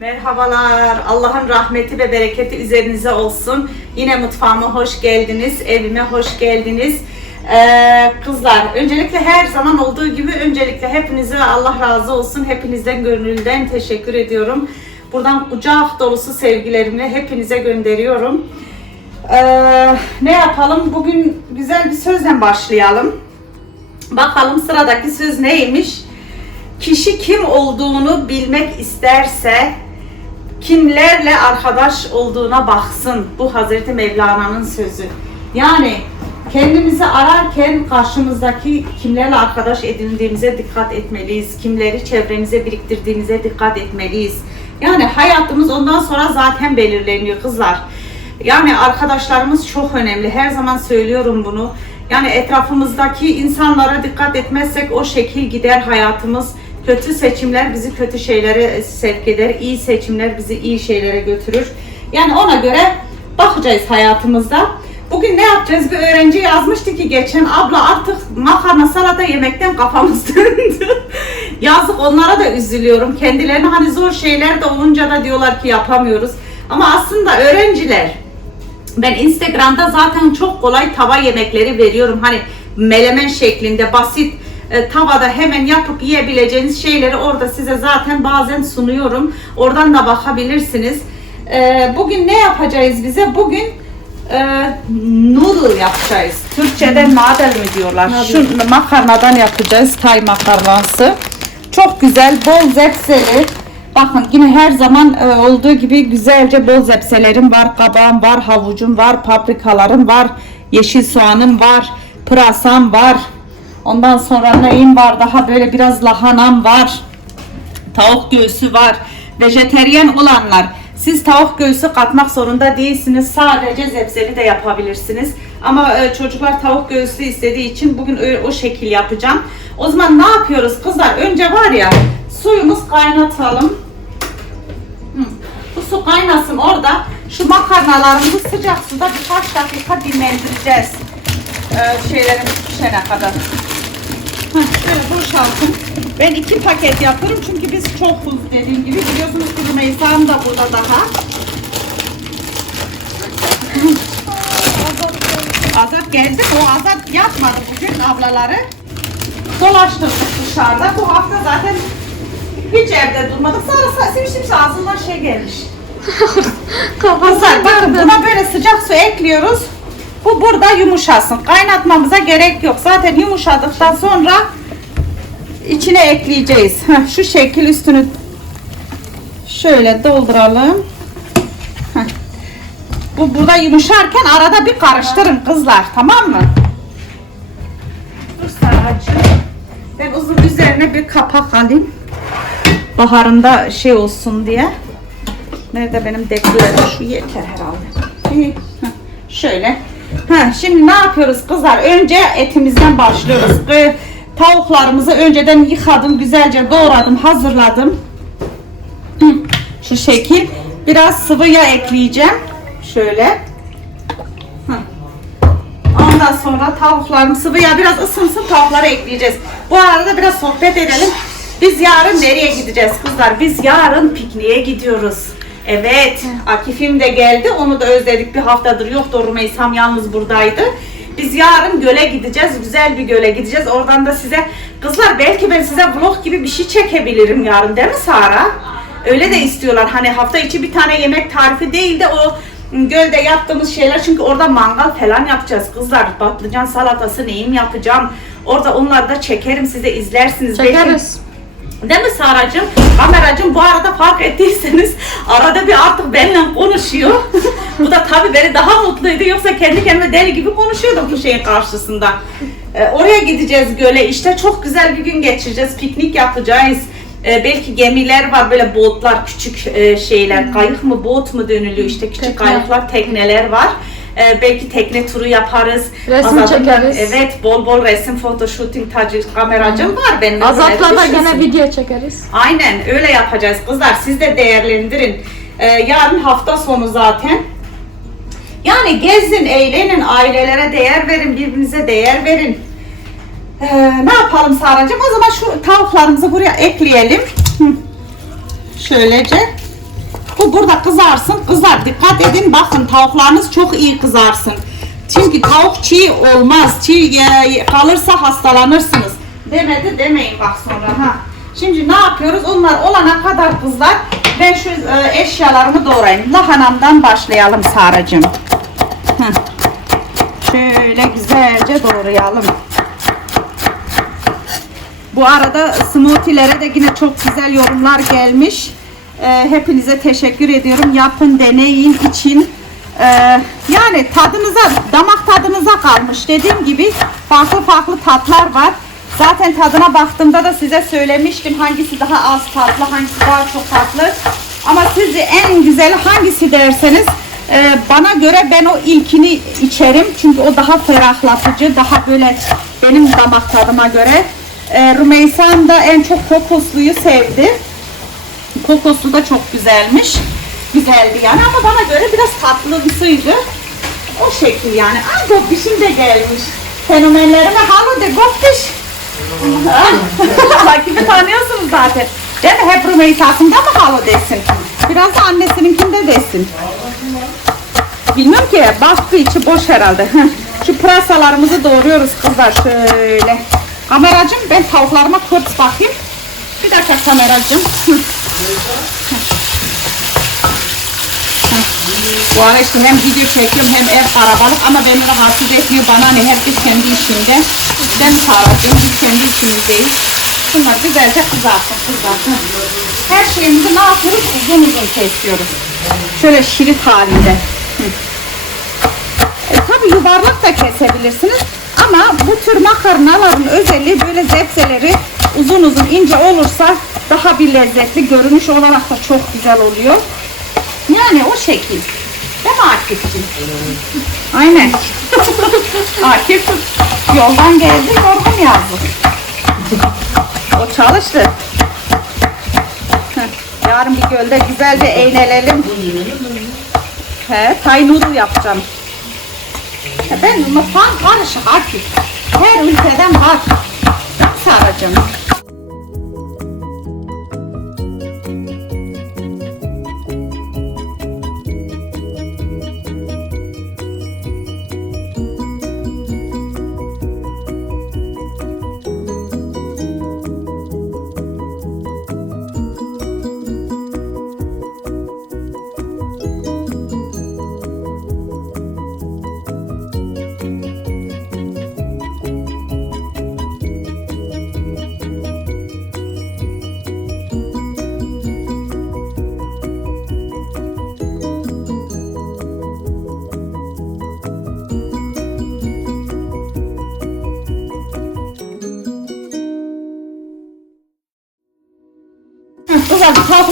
Merhabalar. Allah'ın rahmeti ve bereketi üzerinize olsun. Yine mutfağıma hoş geldiniz. Evime hoş geldiniz. Ee, kızlar, öncelikle her zaman olduğu gibi öncelikle hepinize Allah razı olsun. Hepinizden gönülden teşekkür ediyorum. Buradan kucak dolusu sevgilerimi hepinize gönderiyorum. Ee, ne yapalım? Bugün güzel bir sözle başlayalım. Bakalım sıradaki söz neymiş? Kişi kim olduğunu bilmek isterse kimlerle arkadaş olduğuna baksın. Bu Hazreti Mevlana'nın sözü. Yani kendimizi ararken karşımızdaki kimlerle arkadaş edindiğimize dikkat etmeliyiz. Kimleri çevremize biriktirdiğimize dikkat etmeliyiz. Yani hayatımız ondan sonra zaten belirleniyor kızlar. Yani arkadaşlarımız çok önemli. Her zaman söylüyorum bunu. Yani etrafımızdaki insanlara dikkat etmezsek o şekil gider hayatımız. Kötü seçimler bizi kötü şeylere sevk eder. İyi seçimler bizi iyi şeylere götürür. Yani ona göre bakacağız hayatımızda. Bugün ne yapacağız? Bir öğrenci yazmıştı ki geçen abla artık makarna salata yemekten kafamız döndü. Yazık onlara da üzülüyorum. Kendilerine hani zor şeyler de olunca da diyorlar ki yapamıyoruz. Ama aslında öğrenciler ben Instagram'da zaten çok kolay tava yemekleri veriyorum. Hani melemen şeklinde basit e, tavada hemen yapıp yiyebileceğiniz şeyleri orada size zaten bazen sunuyorum. Oradan da bakabilirsiniz. E, bugün ne yapacağız bize? Bugün e, noodle yapacağız. Türkçeden nadel mi diyorlar? Şu makarnadan yapacağız. Tay makarnası. Çok güzel, bol zepseli. Bakın yine her zaman e, olduğu gibi güzelce bol zepselerim var, kabağım var, havucum var, paprikalarım var, yeşil soğanım var, pırasam var. Ondan sonra neyim var? Daha böyle biraz lahanam var. Tavuk göğsü var. Vejeteryen olanlar siz tavuk göğsü katmak zorunda değilsiniz. Sadece zepseli de yapabilirsiniz. Ama e, çocuklar tavuk göğsü istediği için bugün öyle, o şekil yapacağım. O zaman ne yapıyoruz kızlar? Önce var ya suyumuz kaynatalım. Bu su kaynasın orada. Şu makarnalarımızı sıcak suda birkaç dakika dinlendireceğiz. Ee, şeylerin pişene kadar. Şöyle boşaltın. Ben iki paket yapıyorum çünkü biz çokuz dediğim gibi. Biliyorsunuz ki Rümeysa'm da burada daha. Azat geldi. O Azat yapmadı bugün ablaları. Dolaştırdık dışarıda. Bu hafta zaten hiç evde durmadık. Sonra simş ağzından şey gelmiş. Kızlar bakın buna böyle sıcak su ekliyoruz. Bu burada yumuşasın. Kaynatmamıza gerek yok. Zaten yumuşadıktan sonra içine ekleyeceğiz. Heh, şu şekil üstünü şöyle dolduralım. Heh. Bu burada yumuşarken arada bir karıştırın kızlar. Tamam mı? Dur Saracığım. Ben uzun üzerine bir kapak alayım. Baharında şey olsun diye. Nerede benim deklerim? Şu yeter herhalde. Şöyle. Ha, şimdi ne yapıyoruz kızlar? Önce etimizden başlıyoruz. Ee, Tavuklarımızı önceden yıkadım, güzelce doğradım, hazırladım. Şu şekil. Biraz sıvı yağ ekleyeceğim. Şöyle. Ondan sonra tavuklarım sıvı yağ biraz ısınsın tavukları ekleyeceğiz. Bu arada biraz sohbet edelim. Biz yarın nereye gideceğiz kızlar? Biz yarın pikniğe gidiyoruz. Evet, Akif'im de geldi. Onu da özledik. Bir haftadır yoktu. Rümeysam yalnız buradaydı. Biz yarın göle gideceğiz. Güzel bir göle gideceğiz. Oradan da size kızlar belki ben size vlog gibi bir şey çekebilirim yarın değil mi Sara? Öyle de istiyorlar. Hani hafta içi bir tane yemek tarifi değil de o gölde yaptığımız şeyler çünkü orada mangal falan yapacağız kızlar. Patlıcan salatası neyim yapacağım. Orada onları da çekerim size izlersiniz. Belki- Çekeriz. Değil mi Saracığım? Kameracığım bu arada fark ettiyseniz arada bir artık benimle konuşuyor. bu da tabii beni daha mutluydu. Yoksa kendi kendime deli gibi konuşuyordum bu şeyin karşısında. Ee, oraya gideceğiz göle. İşte çok güzel bir gün geçireceğiz. Piknik yapacağız. Ee, belki gemiler var böyle botlar küçük e, şeyler. Kayık mı bot mu dönülüyor işte küçük kayıklar tekneler var. Ee, belki tekne turu yaparız. Resim Azat'ın çekeriz. Evet bol bol resim, fotoshooting, tacı, kameracım var benim. Azat'la da gene video çekeriz. Aynen öyle yapacağız kızlar. Siz de değerlendirin. Ee, yarın hafta sonu zaten. Yani gezin, eğlenin, ailelere değer verin, birbirinize değer verin. Ee, ne yapalım Saracığım? O zaman şu tavuklarımızı buraya ekleyelim. Şöylece. Bu burada kızarsın. Kızar. Dikkat edin. Bakın tavuklarınız çok iyi kızarsın. Çünkü tavuk çiğ olmaz. Çiğ e, kalırsa hastalanırsınız. Demedi demeyin bak sonra ha. Şimdi ne yapıyoruz? Onlar olana kadar kızlar ben şu e, eşyalarımı doğrayayım. Lahanamdan başlayalım Saracığım. Şöyle güzelce doğrayalım. Bu arada smoothie'lere de yine çok güzel yorumlar gelmiş. Ee, hepinize teşekkür ediyorum. Yapın, deneyin, için. Ee, yani tadınıza, damak tadınıza kalmış. Dediğim gibi farklı farklı tatlar var. Zaten tadına baktığımda da size söylemiştim hangisi daha az tatlı, hangisi daha çok tatlı. Ama siz de en güzeli hangisi derseniz e, bana göre ben o ilkini içerim. Çünkü o daha ferahlatıcı, daha böyle benim damak tadıma göre. E, Rümeysan da en çok kokosluyu sevdi. Kokoslu da çok güzelmiş. Güzeldi yani ama bana göre biraz tatlımsıydı. O şekil yani. Ay Gobbiş'im de gelmiş. Fenomenlerime halo de Gobbiş. Rakibi tanıyorsunuz zaten. Değil mi? Hep Rümeysa'sında mı halo desin? Biraz da annesininkinde desin. Bilmiyorum ki baskı içi boş herhalde. Şu pırasalarımızı doğruyoruz kızlar şöyle. Kameracığım ben tavuklarıma kurt bakayım. Bir dakika kameracığım. Bu ara hem video çekiyorum hem ev karabalık ama beni rahatsız etmiyor bana ne herkes kendi işinde. Ben saracağım biz kendi işimizdeyiz. Bunlar güzelce kızarsın kızarsın. Her şeyimizi ne yapıyoruz? Uzun uzun kesiyoruz. Şöyle şirit halinde. E, tabii yuvarlak da kesebilirsiniz. Ama bu tür makarnaların özelliği böyle zepseleri uzun uzun ince olursa daha bir lezzetli görünüş olarak da çok güzel oluyor. Yani o şekil. Değil mi Akif'ciğim? Aynen. Akif yoldan geldi yorgun yazdı. O çalıştı. Yarın bir gölde güzelce eğlenelim. He, Thai noodle yapacağım. Ya ben mutfağım karışık Akif. Her ülkeden var. Nasıl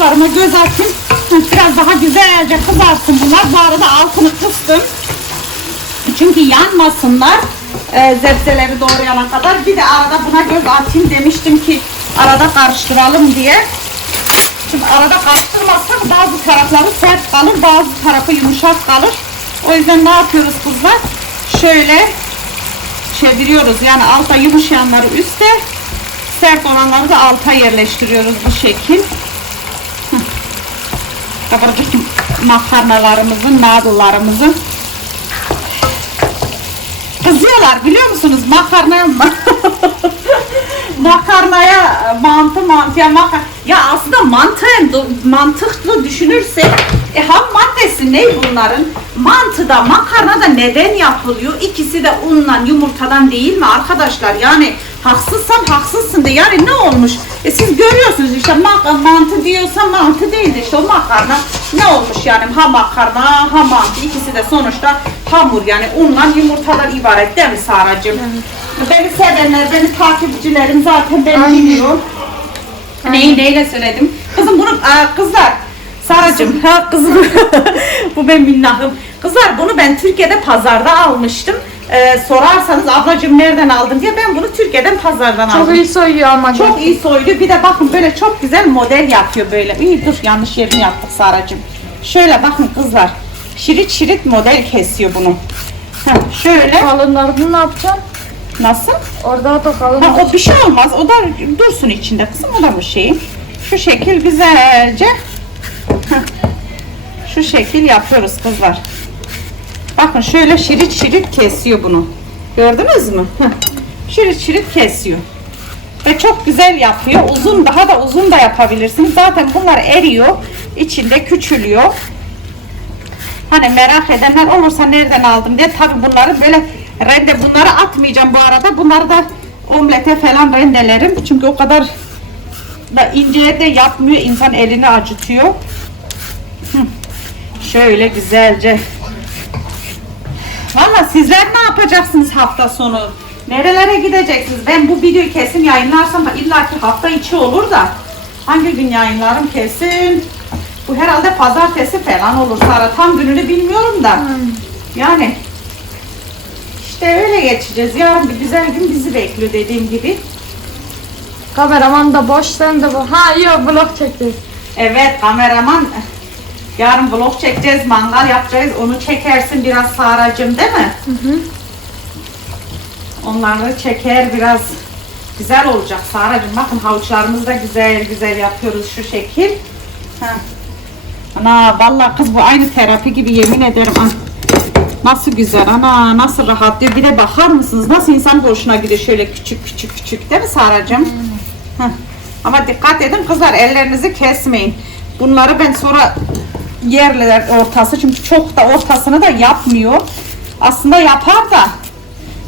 Tavuklarıma göz. Heh, Biraz daha güzelce kızarsın bunlar. Bu arada altını kıstım. Çünkü yanmasınlar. E, zebzeleri doğrayana kadar. Bir de arada buna göz atayım demiştim ki arada karıştıralım diye. Şimdi arada karıştırmazsak bazı tarafları sert kalır, bazı tarafı yumuşak kalır. O yüzden ne yapıyoruz kızlar? Şöyle çeviriyoruz. Yani alta yumuşayanları üste, sert olanları da alta yerleştiriyoruz bu şekil. Kabarcık makarnalarımızı, nadıllarımızı kızıyorlar biliyor musunuz? Makarnaya makarnaya mantı mantıya makar ya aslında mantı mantıklı düşünürsek e, ham maddesi ne bunların? Mantı da makarna da neden yapılıyor? İkisi de unla yumurtadan değil mi arkadaşlar? Yani haksızsan haksızsın de yani ne olmuş? E siz görüyorsunuz işte mak- mantı diyorsa mantı değildir işte o makarna ne olmuş yani ha makarna ha mantı ikisi de sonuçta hamur yani unla yumurtadan ibaret değil mi Saracığım? Beni sevenler, beni takipçilerim zaten beni biliyor. Neyi neyle söyledim? Kızım bunu aa, kızlar Saracığım ha kızım bu ben minnahım. Kızlar bunu ben Türkiye'de pazarda almıştım. Ee, sorarsanız ablacığım nereden aldın diye ben bunu Türkiye'den pazardan aldım. Çok iyi soyuyor ama. Çok iyi soylu. Bir de bakın böyle çok güzel model yapıyor böyle. İyi dur yanlış yerini yaptık Saracığım. Şöyle bakın kızlar. Şirit şirit model kesiyor bunu. Heh, şöyle. Kalınlarını ne yapacaksın? Nasıl? Orada da kalın. Ha, o bir şey olmaz. O da dursun içinde kızım. O da bir şey. Şu şekil güzelce. Heh. Şu şekil yapıyoruz kızlar. Bakın şöyle şirit şirit kesiyor bunu. Gördünüz mü? Şirit şirit kesiyor. Ve çok güzel yapıyor. Uzun daha da uzun da yapabilirsiniz. Zaten bunlar eriyor. içinde küçülüyor. Hani merak edenler olursa nereden aldım diye tabi bunları böyle rende bunları atmayacağım bu arada. Bunları da omlete falan rendelerim. Çünkü o kadar da ince de yapmıyor. insan elini acıtıyor. Şöyle güzelce. Valla sizler ne yapacaksınız hafta sonu? Nerelere gideceksiniz? Ben bu videoyu kesin yayınlarsam illaki hafta içi olur da hangi gün yayınlarım kesin? Bu herhalde pazartesi falan olur Sara. Tam gününü bilmiyorum da. Yani işte öyle geçeceğiz. Yarın bir güzel gün bizi bekliyor dediğim gibi. Kameraman da boş sen de boş. Ha yok vlog çekeceğiz. Evet kameraman yarın vlog çekeceğiz, mangal yapacağız. Onu çekersin biraz Saracığım değil mi? Onları çeker biraz güzel olacak Saracığım. Bakın havuçlarımızı da güzel güzel yapıyoruz şu şekil. Heh. Ana vallahi kız bu aynı terapi gibi yemin ederim. Ay, Nasıl güzel ana nasıl rahat diyor. Bir de bakar mısınız nasıl insan hoşuna gidiyor şöyle küçük küçük küçük değil mi Saracığım? Heh. Ama dikkat edin kızlar ellerinizi kesmeyin. Bunları ben sonra yerler ortası çünkü çok da ortasını da yapmıyor. Aslında yapar da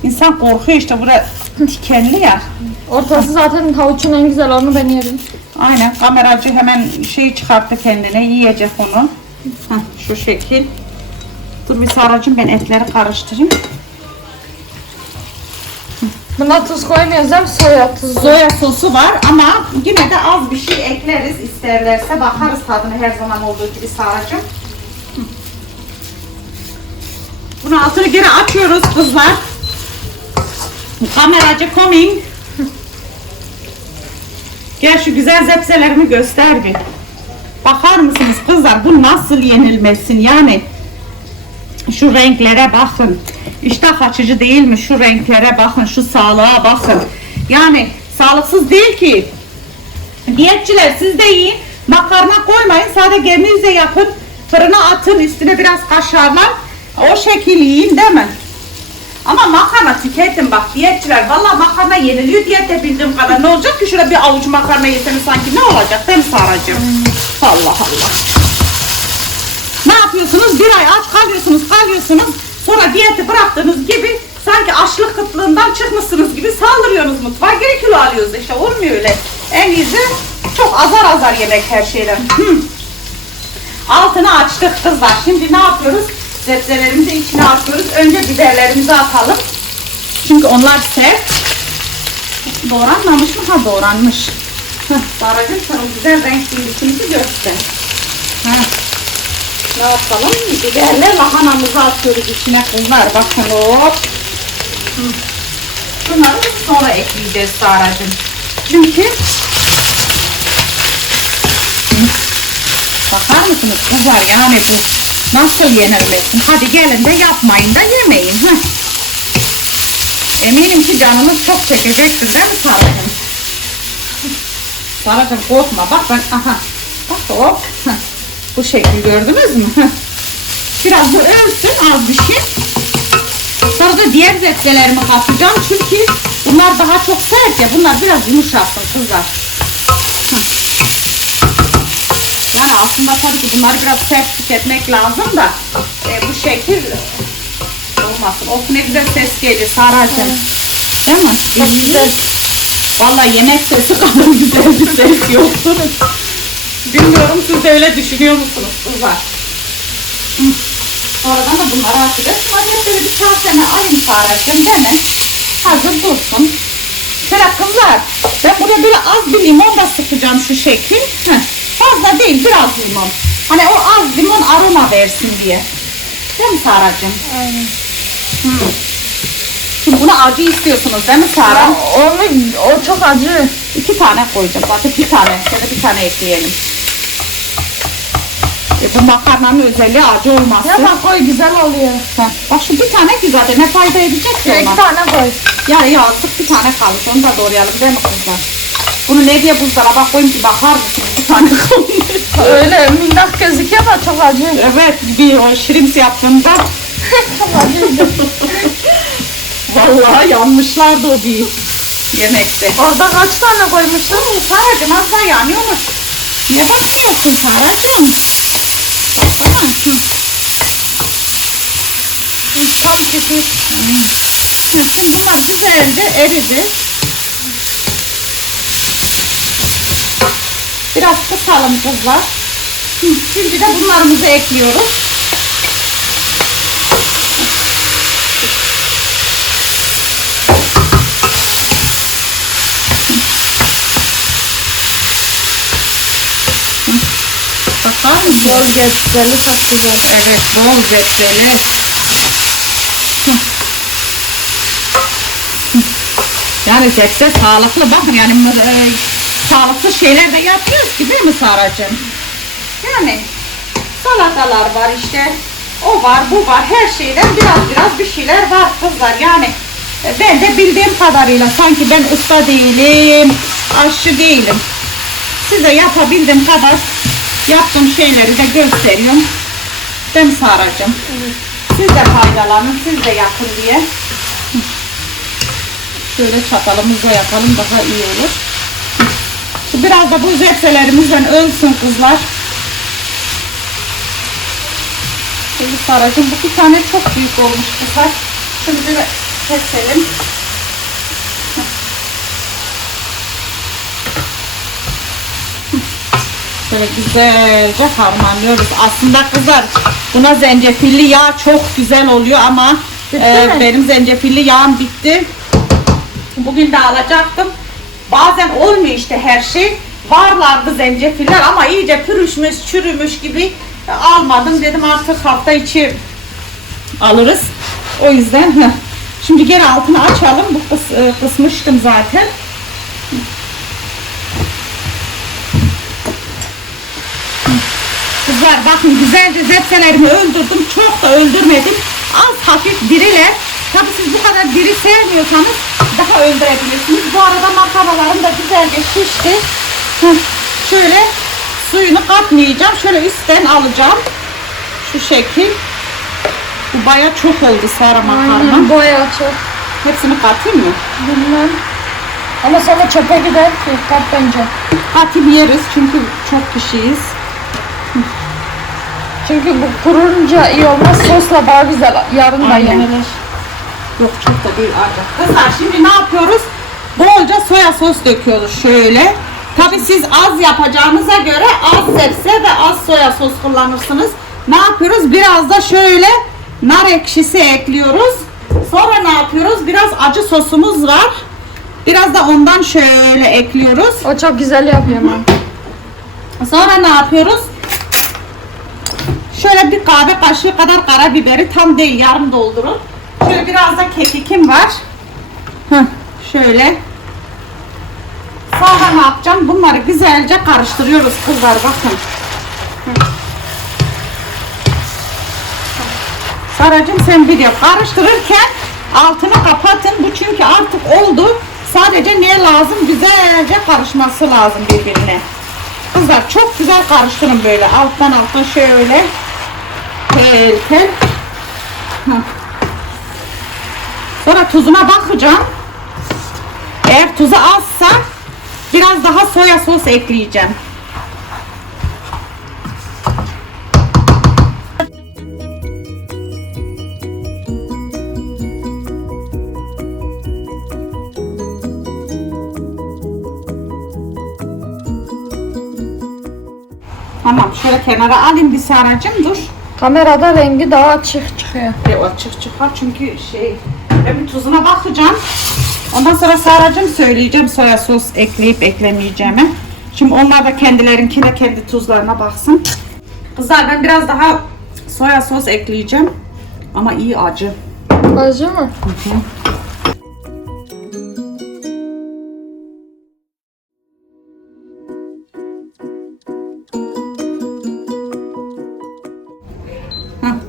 insan korkuyor işte buraya dikenli ya. Ortası zaten havuçun en güzel onu ben yerim. Aynen kameracı hemen şey çıkarttı kendine yiyecek onu. Heh, şu şekil. Dur bir saracım ben etleri karıştırayım. Buna tuz koymuyoruz değil? Soya tuzu. Soya sosu var ama yine de az bir şey ekleriz isterlerse bakarız tadını her zaman olduğu gibi saracım. Bunu altını geri açıyoruz kızlar. Kameracı coming. Gel şu güzel zepselerimi göster bir. Bakar mısınız kızlar bu nasıl yenilmesin yani. Şu renklere bakın. İştah açıcı değil mi? Şu renklere bakın. Şu sağlığa bakın. Yani sağlıksız değil ki. Diyetçiler siz de yiyin. Makarna koymayın. Sadece gemize yapın. Fırına atın. Üstüne biraz kaşarlar. O şekil yiyin değil mi? Ama makarna tüketin bak diyetçiler. Vallahi makarna yeniliyor diyette bildiğim kadar. Ne olacak ki şurada bir avuç makarna yeseniz sanki ne olacak değil mi Saracığım? Allah Allah. Ne yapıyorsunuz? Bir ay aç kalıyorsunuz, kalıyorsunuz. Sonra diyeti bıraktığınız gibi sanki açlık kıtlığından çıkmışsınız gibi saldırıyorsunuz mutfağa. Geri kilo alıyoruz işte. Olmuyor öyle. En iyisi çok azar azar yemek her şeyden. Altını açtık kızlar. Şimdi ne yapıyoruz? Sebzelerimizi içine atıyoruz. Önce biberlerimizi atalım. Çünkü onlar sert. Doğranmamış mı? Ha doğranmış. Heh, Saracığım sana o güzel renk bilgisini göster. Heh. Ne yapalım? Biberle lahanamızı atıyoruz içine kızlar. Bakın hop. Bunları sonra ekleyeceğiz Saracığım. Çünkü. Bakar mısınız kızlar yani bu nasıl yenilmesin? Hadi gelin de yapmayın da yemeyin. Heh. Eminim ki canınız çok çekecektir değil mi Saracığım? Saracığım korkma bak ben aha. Bak hop. Bu şekil gördünüz mü? Biraz bu ölsün az bir şey. Sonra da diğer zepselerimi katacağım çünkü bunlar daha çok sert ya. Bunlar biraz yumuşasın kızlar. Yani aslında tabii ki bunları biraz sert tüketmek lazım da e, bu şekil olmasın. Of ne güzel ses geliyor Saracığım. Değil mi? Çok güzel. Vallahi yemek sesi kadar güzel bir ses yoktur. Bilmiyorum siz de öyle düşünüyor musunuz kızlar? Sonradan da bunları atacağız. Böyle bir kasene ayın Saracığım değil mi? Hazır dursun. Şöyle kızlar ben buraya böyle az bir limon da sıkacağım şu şekil. Heh. Fazla değil biraz limon. Hani o az limon aroma versin diye. Değil mi Saracığım? Aynen. Şimdi bunu acı istiyorsunuz değil mi Sara? Ya onu, o çok acı. İki tane koyacağım. Bakın bir tane. Şöyle bir tane ekleyelim. Makarnanın özelliği acı olması. Ya bak koy güzel oluyor. Heh, Bak şu bir tane ki zaten ne fayda edecek ki ona? tane koy. Ya yazık bir tane kalmış. Onu da doğrayalım değil mi kızlar? Bunu ne diye buzdolaba koyayım ki bakar mısınız? Bir tane kalmış. Öyle minnak gözüküyor da çok acı. Evet bir o şirims yaptığımda Acıydı. vallahi yanmışlardı o bir yemekte. Orada kaç tane koymuşsun? Saracım az daha yanıyormuş. Niye bakmıyorsun Saracım? Tam. Ha, Şimdi bunlar güzelce eridi. Biraz kısalım kızlar. Şimdi de bunlarımızı ekliyoruz. Mısın? Bol geçseli çok güzel. Evet, bol cetveli. Yani zepse sağlıklı bakın yani e, sağlıklı şeyler de yapıyoruz ki değil mi Saracığım? Yani salatalar var işte. O var, bu var. Her şeyden biraz biraz bir şeyler var kızlar. Yani e, ben de bildiğim kadarıyla sanki ben usta değilim, aşçı değilim. Size yapabildiğim kadar yaptığım şeyleri de gösteriyorum. Değil mi Saracığım? Siz de faydalanın, siz de yapın diye. Şöyle çatalımızla yapalım daha iyi olur. Biraz da bu zepselerimizden ölsün kızlar. Şimdi Saracığım bu bir tane çok büyük olmuş kızlar. Şimdi keselim. Şöyle güzelce harmanlıyoruz. Aslında kızlar buna zencefilli yağ çok güzel oluyor ama Bitti e, mi? benim zencefilli yağım bitti. Bugün de alacaktım. Bazen olmuyor işte her şey. Varlardı zencefiller ama iyice pürüşmüş, çürümüş gibi almadım. Dedim artık hafta içi alırız. O yüzden şimdi geri altını açalım. Bu kıs, e, kısmıştım zaten. Kızlar bakın güzelce zepselerimi öldürdüm. Çok da öldürmedim. Az hafif diriler. Tabi siz bu kadar diri sevmiyorsanız daha öldürebilirsiniz. Bu arada makarnalarım da güzelce şişti. Şöyle suyunu katmayacağım. Şöyle üstten alacağım. Şu şekil. Bu baya çok oldu sarı makarna. Aynen bayağı çok. Hepsini katayım mı? Bilmem. Ama sana çöpe gider ki. Kat bence. Katayım yeriz çünkü çok kişiyiz. Çünkü bu kurunca iyi olmaz. Sosla daha güzel. Yarın da Aynen ye. öyle. Yok çok da değil artık. Kızlar şimdi ne yapıyoruz? Bolca soya sos döküyoruz şöyle. Tabi siz az yapacağınıza göre az sebze ve az soya sos kullanırsınız. Ne yapıyoruz? Biraz da şöyle nar ekşisi ekliyoruz. Sonra ne yapıyoruz? Biraz acı sosumuz var. Biraz da ondan şöyle ekliyoruz. O çok güzel yapıyor ama. Sonra ne yapıyoruz? Şöyle bir kahve kaşığı kadar karabiberi tam değil yarım doldurun. Şöyle biraz da kekikim var. Heh, şöyle. Sonra ne yapacağım? Bunları güzelce karıştırıyoruz kızlar bakın. Heh. Saracığım sen bir yap. Karıştırırken altını kapatın. Bu çünkü artık oldu. Sadece ne lazım? Güzelce karışması lazım birbirine. Kızlar çok güzel karıştırın böyle alttan alttan şöyle tel tel. Heh. Sonra tuzuna bakacağım. Eğer tuzu azsa biraz daha soya sos ekleyeceğim. Tamam şöyle kenara alayım bir saracım dur. Kamerada rengi daha açık çıkıyor. E, o açık çıkar çünkü şey ben bir tuzuna bakacağım. Ondan sonra saracım söyleyeceğim soya sos ekleyip eklemeyeceğimi. Şimdi onlar da kendilerinki de kendi tuzlarına baksın. Kızlar ben biraz daha soya sos ekleyeceğim. Ama iyi acı. Acı mı? Heh,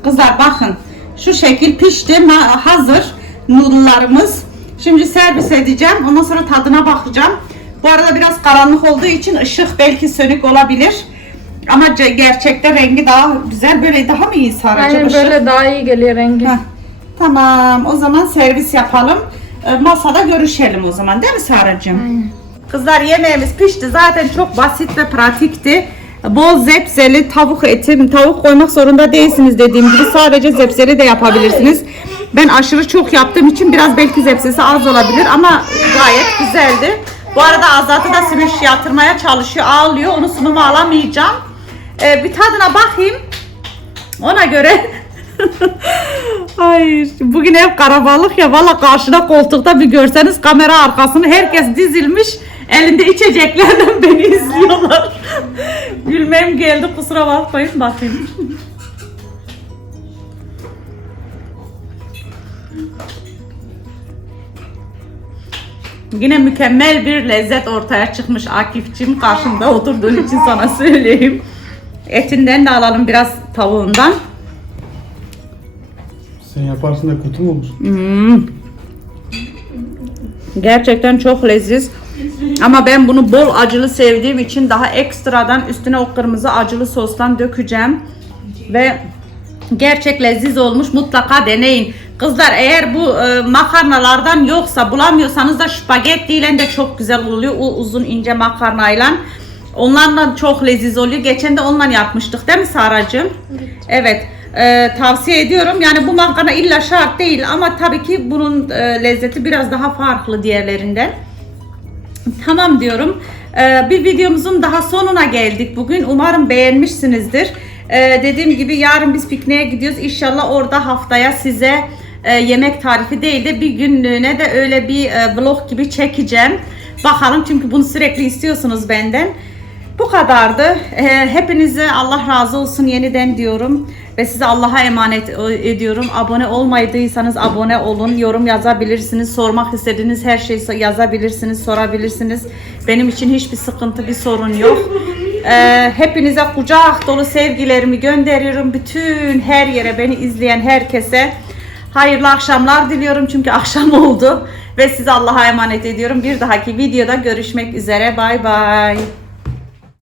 Kızlar bakın şu şekil pişti hazır noodle'larımız. Şimdi servis edeceğim. Ondan sonra tadına bakacağım. Bu arada biraz karanlık olduğu için ışık belki sönük olabilir. Ama gerçekte rengi daha güzel. Böyle daha mı iyi saracak? Aynen böyle daha iyi geliyor rengi. Heh, Tamam o zaman servis yapalım. Ee, Masada görüşelim o zaman değil mi Saracığım? Aynen. Kızlar yemeğimiz pişti. Zaten çok basit ve pratikti. Bol zepseli tavuk eti, tavuk koymak zorunda değilsiniz dediğim gibi. Sadece zepseli de yapabilirsiniz. Ben aşırı çok yaptığım için biraz belki zepsesi az olabilir ama gayet güzeldi. Bu arada Azat'ı da simiş yatırmaya çalışıyor, ağlıyor. Onu sunuma alamayacağım. Ee, bir tadına bakayım. Ona göre Hayır. Bugün ev karabalık ya. Valla karşıda koltukta bir görseniz kamera arkasını herkes dizilmiş. Elinde içeceklerden beni izliyorlar. Gülmem geldi kusura bakmayın. Bakayım. Yine mükemmel bir lezzet ortaya çıkmış Akif'cim. Karşımda oturduğun için sana söyleyeyim. Etinden de alalım biraz tavuğundan. Sen yaparsın da kötü mü olur? Gerçekten çok leziz. Ama ben bunu bol acılı sevdiğim için daha ekstradan üstüne o kırmızı acılı sostan dökeceğim. Ve gerçek leziz olmuş. Mutlaka deneyin. Kızlar eğer bu e, makarnalardan yoksa bulamıyorsanız da spagettiyle de çok güzel oluyor. O uzun ince makarnayla. Onlarla çok leziz oluyor. Geçen de onunla yapmıştık değil mi Saracığım? Evet. e, tavsiye ediyorum. Yani bu makarna illa şart değil ama tabii ki bunun e, lezzeti biraz daha farklı diğerlerinden. Tamam diyorum. Ee, bir videomuzun daha sonuna geldik bugün. Umarım beğenmişsinizdir. Ee, dediğim gibi yarın biz pikniğe gidiyoruz. İnşallah orada haftaya size e, yemek tarifi değil de bir günlüğüne de öyle bir e, vlog gibi çekeceğim. Bakalım çünkü bunu sürekli istiyorsunuz benden. Bu kadardı. Ee, hepinize Allah razı olsun yeniden diyorum. Ve size Allah'a emanet ediyorum. Abone olmadıysanız abone olun. Yorum yazabilirsiniz. Sormak istediğiniz her şeyi yazabilirsiniz. Sorabilirsiniz. Benim için hiçbir sıkıntı, bir sorun yok. Ee, hepinize kucak dolu sevgilerimi gönderiyorum. Bütün her yere beni izleyen herkese hayırlı akşamlar diliyorum. Çünkü akşam oldu. Ve size Allah'a emanet ediyorum. Bir dahaki videoda görüşmek üzere. Bay bay.